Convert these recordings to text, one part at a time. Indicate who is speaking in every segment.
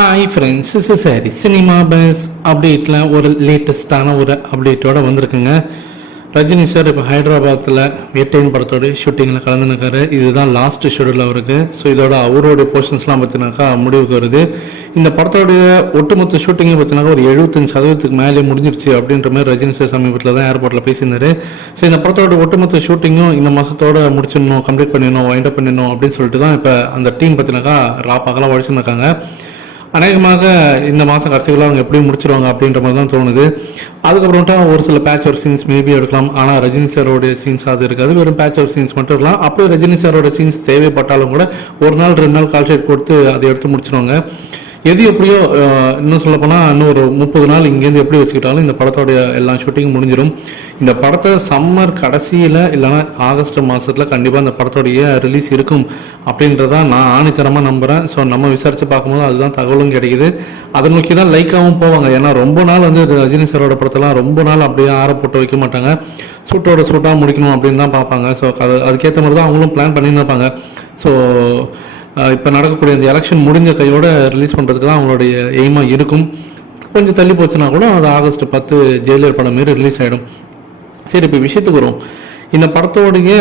Speaker 1: Hi friends இஸ் சரி cinema buzz அப்டேட்டில் ஒரு லேட்டஸ்ட்டான ஒரு அப்டேட்டோட வந்திருக்குங்க. ரஜினி சார் இப்போ ஹைதராபாத்தில் வேட்டையின் படத்தோட ஷூட்டிங்கில் கலந்துனுக்காரு இதுதான் லாஸ்ட் ஷெடியூல் அவருக்கு. ஸோ இதோட அவரோட போர்ஷன்ஸ்லாம் பார்த்தீங்கன்னாக்கா முடிவுக்கு வருது. இந்த படத்தோடைய ஒட்டுமொத்த ஷூட்டிங்கை பார்த்தீங்கன்னா ஒரு எழுபத்தஞ்சு சதவீதத்துக்கு மேலே முடிஞ்சிருச்சு அப்படின்ற மாதிரி ரஜினி சார் சமீபத்தில் தான் ஏர்போர்ட்டில் பேசியிருந்தார். ஸோ இந்த படத்தோட ஒட்டுமொத்த ஷூட்டிங்கும் இந்த மாதத்தோட முடிச்சிடணும் கம்ப்ளீட் பண்ணிடணும் வைண்ட் அப் பண்ணிடணும் அப்படின்னு சொல்லிட்டு தான் இப்போ அந்த டீம் பார்த்தினாக்கா ராப்பாக்கெல்லாம் உழைச்சிருக்காங்க அநேகமாக இந்த மாதம் கடைசியில் அவங்க எப்படி முடிச்சிருவாங்க அப்படின்ற மாதிரி தான் தோணுது. அதுக்கப்புறமேட்டா ஒரு சில பேட்ச் ஒரு சீன்ஸ் மேபி எடுக்கலாம். ஆனால் ரஜினி சாரோட சீன்ஸ் அது இருக்காது. வெறும் பேட்ச் ஒரு சீன்ஸ் மட்டும் இருக்கலாம். அப்படியே ரஜினி சாரோட சீன்ஸ் தேவைப்பட்டாலும் கூட ஒரு நாள் ரெண்டு நாள் கால் ஷீட் கொடுத்து அதை எடுத்து முடிச்சிருவாங்க. எது எப்படியோ இன்னும் சொல்ல போனால் இன்னும் ஒரு முப்பது நாள் இங்கேருந்து எப்படி வச்சுக்கிட்டாலும் இந்த படத்தோடைய எல்லா ஷூட்டிங் முடிஞ்சிடும் இந்த படத்தை சம்மர் கடைசியில் இல்லைன்னா ஆகஸ்ட் மாதத்தில் கண்டிப்பாக இந்த படத்தோடைய ரிலீஸ் இருக்கும் அப்படின்றத நான் ஆணித்தரமாக நம்புகிறேன் ஸோ நம்ம விசாரித்து பார்க்கும்போது அதுதான் தகவலும் கிடைக்குது. அதை நோக்கி தான் லைக்காகவும் போவாங்க. ஏன்னா ரொம்ப நாள் வந்து ரஜினி சாரோட படத்தெல்லாம் ரொம்ப நாள் அப்படியே ஆற போட்டு வைக்க மாட்டாங்க. சூட்டோட சூட்டாக முடிக்கணும் அப்படின்னு தான் பார்ப்பாங்க. ஸோ அது அதுக்கேற்ற மாதிரி தான் அவங்களும் பிளான் பண்ணியிருப்பாங்க ஸோ இப்போ நடக்கக்கூடிய இந்த எலெக்ஷன் முடிஞ்ச கையோட ரிலீஸ் பண்ணுறதுக்கு தான் அவங்களுடைய எய்மாக இருக்கும். கொஞ்சம் தள்ளி போச்சுன்னா கூட அது ஆகஸ்ட் பத்து ஜெயிலர் படம் மாரி ரிலீஸ் ஆகிடும் சரி இப்போ விஷயத்துக்கு வரும். இந்த படத்தோடைய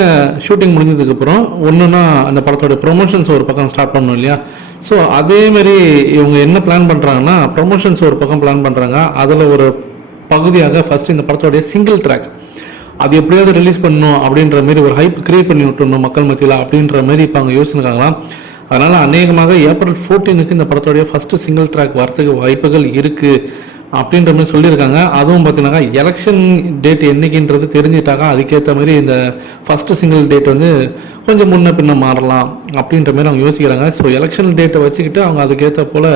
Speaker 1: ஷூட்டிங் முடிஞ்சதுக்கப்புறம் ஒன்றுனா அந்த படத்தோட ப்ரொமோஷன்ஸ் ஒரு பக்கம் ஸ்டார்ட் பண்ணணும் இல்லையா? ஸோ அதேமாரி இவங்க என்ன பிளான் பண்ணுறாங்கன்னா ப்ரொமோஷன்ஸ் ஒரு பக்கம் பிளான் பண்ணுறாங்க அதில் ஒரு பகுதியாக ஃபர்ஸ்ட் இந்த படத்தோடைய சிங்கிள் ட்ராக் அது எப்படியாவது ரிலீஸ் பண்ணணும் அப்படின்ற மாதிரி ஒரு ஹைப் கிரியேட் பண்ணி விட்டுணும் மக்கள் மத்தியில் அப்படின்ற மாதிரி இப்போ அவங்க யோசிச்சிருக்காங்களாம். அதனால் அநேகமாக ஏப்ரல் 14க்கு இந்த படத்தோடைய ஃபர்ஸ்ட் சிங்கிள் ட்ராக் வரத்துக்கு வாய்ப்புகள் இருக்குது அப்படின்ற மாதிரி சொல்லியிருக்காங்க. அதுவும் பார்த்தீங்கன்னா எலெக்ஷன் டேட் என்னைக்குன்றது தெரிஞ்சிட்டாக்கா அதுக்கேற்ற மாதிரி இந்த ஃபர்ஸ்ட் சிங்கிள் டேட் வந்து கொஞ்சம் முன்ன பின்ன மாறலாம் அப்படின்ற மாதிரி அவங்க யோசிக்கிறாங்க. ஸோ எலெக்ஷன் டேட்டை வச்சுக்கிட்டு அவங்க அதுக்கேற்ற போல்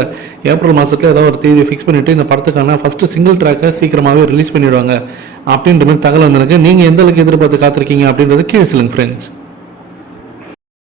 Speaker 1: ஏப்ரல் மாதத்தில் ஏதாவது ஒரு தேதி ஃபிக்ஸ் பண்ணிவிட்டு இந்த படத்துக்கான ஃபஸ்ட்டு சிங்கிள் ட்ராக்கை சீக்கிரமாகவே ரிலீஸ் பண்ணிவிடுவாங்க அப்படின்ற மாதிரி தகவல் வந்திருக்கு. நீங்கள் எந்த அளவுக்கு எதிர்பார்த்து காத்திருக்கீங்க அப்படின்றது கீழே சொல்லுங்க ஃப்ரெண்ட்ஸ்